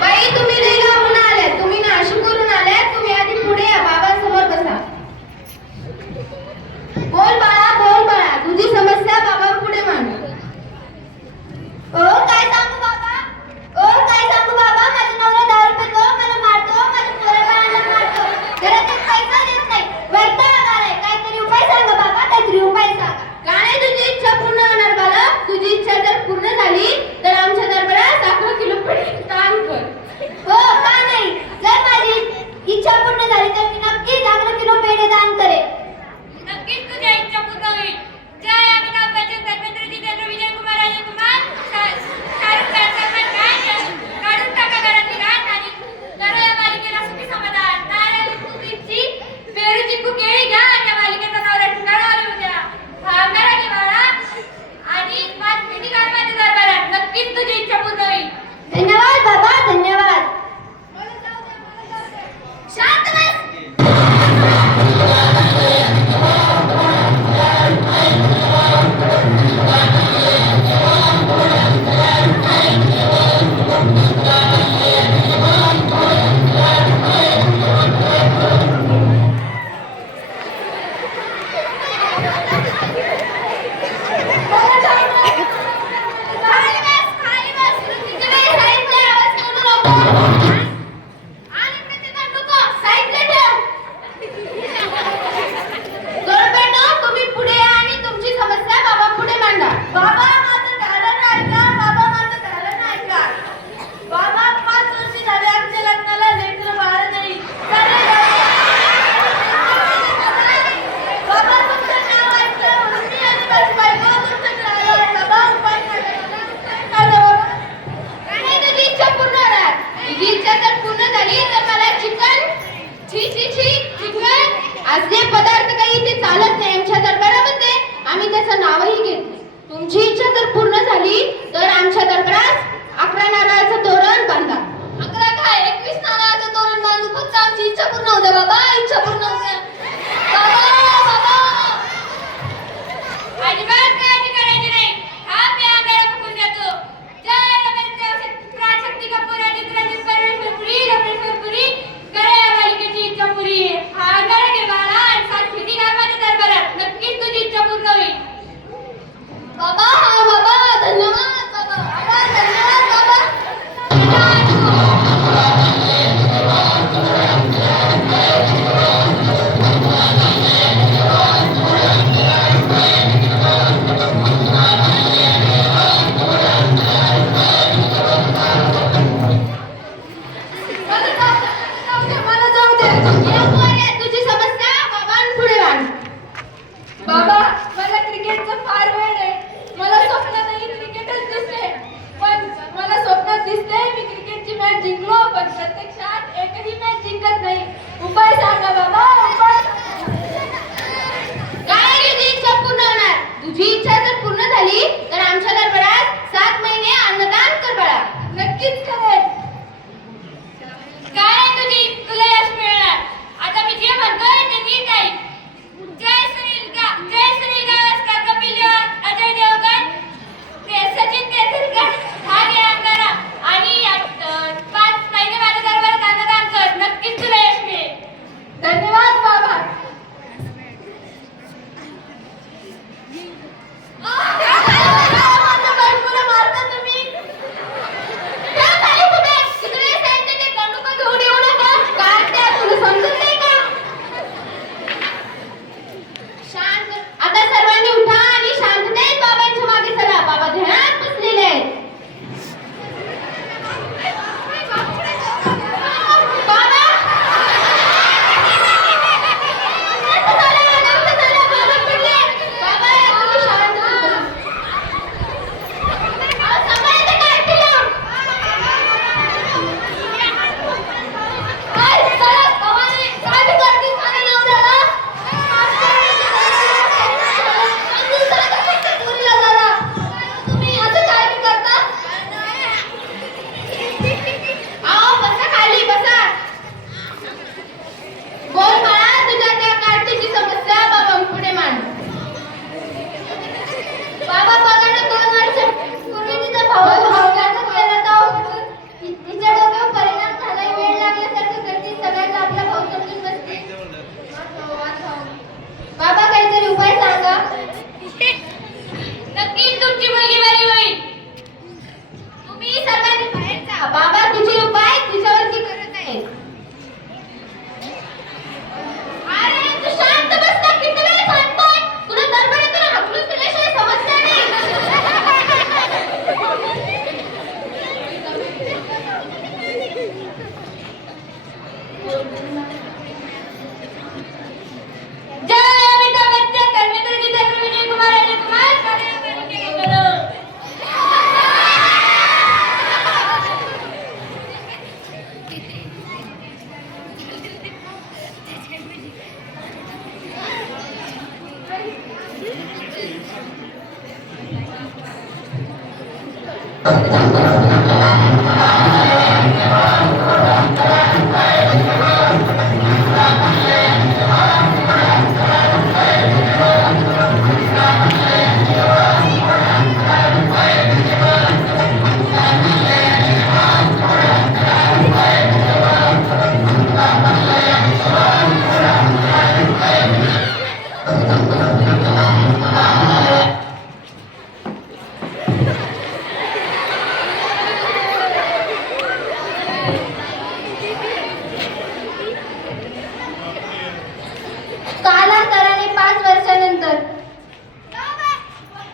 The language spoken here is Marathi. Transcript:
बाई तुम्ही नाही लांबून आल्यात, तुम्ही नाशिकवरून आल्यात. तुम्ही आधी पुढे या, बाबांसमोर बसा. बोल बाळा, तुझी समस्या बाबा पुढे मांड. काय सांगू बाबा, माझा नवरा दारू पितो, मला मारतो, माझ्या पोराबाळांना मारतो, घरात एक पैसा देत नाही, वैताग आलाय. काहीतरी उपाय सांगा बाबा, काहीतरी उपाय सांगा. का नाही तुझी इच्छा पूर्ण होणार बालक? तुझी इच्छा जर पूर्ण झाली तर आमच्या दरबारात 11 किलो पेढे दान कर. हो का नाही, जर माझी इच्छा पूर्ण झाली तर मी नक्कीच 11 किलो पेढे दान करेन. नक्कीच तुझ्या इच्छा पूर्ण होईल. जय अमिताभ बच्चन, धर्मेंद्र जितेंद्र, विजय कुमार, राजीव कुमार, शाहरुख खान, सलमान खान काढून टाका घरातली घाण आणि करा या मालिकेला सुखी समाधान. नारळ तुझी पेरू चिकू केळी घ्या आणि या मालिकेचा नवरा ठिकाणावर येऊ द्या. भांगारा घे बाळा आणि पाच मिनिट काढ माझ्या दरबारात. नक्कीच तुझी इच्छा पूर्ण होईल. धन्यवाद बाबा, धन्यवाद. शांत बस. खाली बस. तिकडे साईडला आवाज करू नको. आणि प्रतिकार नको, साईडला ठेव. जोडप्यानो, तुम्ही पुढे या आणि तुमची समस्या बाबा पुढे मांडा. बाबा माझं कारण ऐका, बाबा माझं कारण ऐका. बाबा 5 वर्ष झाले आमच्या लग्नाला लेकरं बाळ नाही. बाबा तुमचं नाव ऐकलं म्हणून मी आणि माझी बायको तुमच्याकडे आलो आहे. बाबा उपाय सांगा. का नाही तुझी इच्छा पूर्ण होणार? तुझी इच्छा जर पूर्ण झाली तर मला चिकन असले पदार्थ काही इथे चालत नाही आमच्या दरबारामध्ये. आम्ही त्याचं नावही घेत नाही. तुमची इच्छा जर पूर्ण झाली तर आमच्या दरबारात 11 नारळाचं तोरण बांधा. 11 काय 21 नारळाचं तोरण बांधू. फक्त आमची इच्छा पूर्ण होऊ द्या बाबा, इच्छा पूर्ण होऊ द्या. बाबा अजिबात काळजी करायची नाही. हा मी आगारा फुकून देतो. जय रमेश प्राशक्ती कपूर, चित्राजित परमेश्वरपुरी, रमेश्वरपुरी, करा या मालिकेची इच्छा पुरी. हा आगारा घे बाळा आणि 7 फिटी घाल माझ्या दरबारात. नक्कीच तुझी इच्छा पूर्ण होईल. बाबा, हा बाबा, धन्यवाद बाबा. बाबा धन्यवाद बाबा. मला जाऊ दे. ये पोरे, तुझी समस्या बाबांपुढे मांड. बाबा मला क्रिकेटचं फार वेळ आहे. मला स्वप्नातही क्रिकेटच दिसते, पण मला स्वप्नात दिसते मी क्रिकेटची मॅच जिंकलो, पण प्रत्यक्षात एकही मॅच जिंकत नाही. उपाय सांगा बाबा, उपाय सांगा. काय तुझी इच्छा पूर्ण होणार? तुझी इच्छा जर पूर्ण झाली तर आमच्या दरबारात 7 महिने अन्नदान कर बाळा. नक्कीच करेन. काय तुझी तुला यश मिळणार. आता मी जे म्हणतोय ते नीट आहे. जय सुनील गावस्कर, कपिल देव, अजय देवगण, ते सचिन तेंडुलकर, हा घे अंगारा आणि 5 महिने माझ्या दरबारात अन्नदान कर. नक्कीच तुला यश मिळेल. धन्यवाद बाबा. माझ्या बायकोला मारता तुम्ही. त्या खाली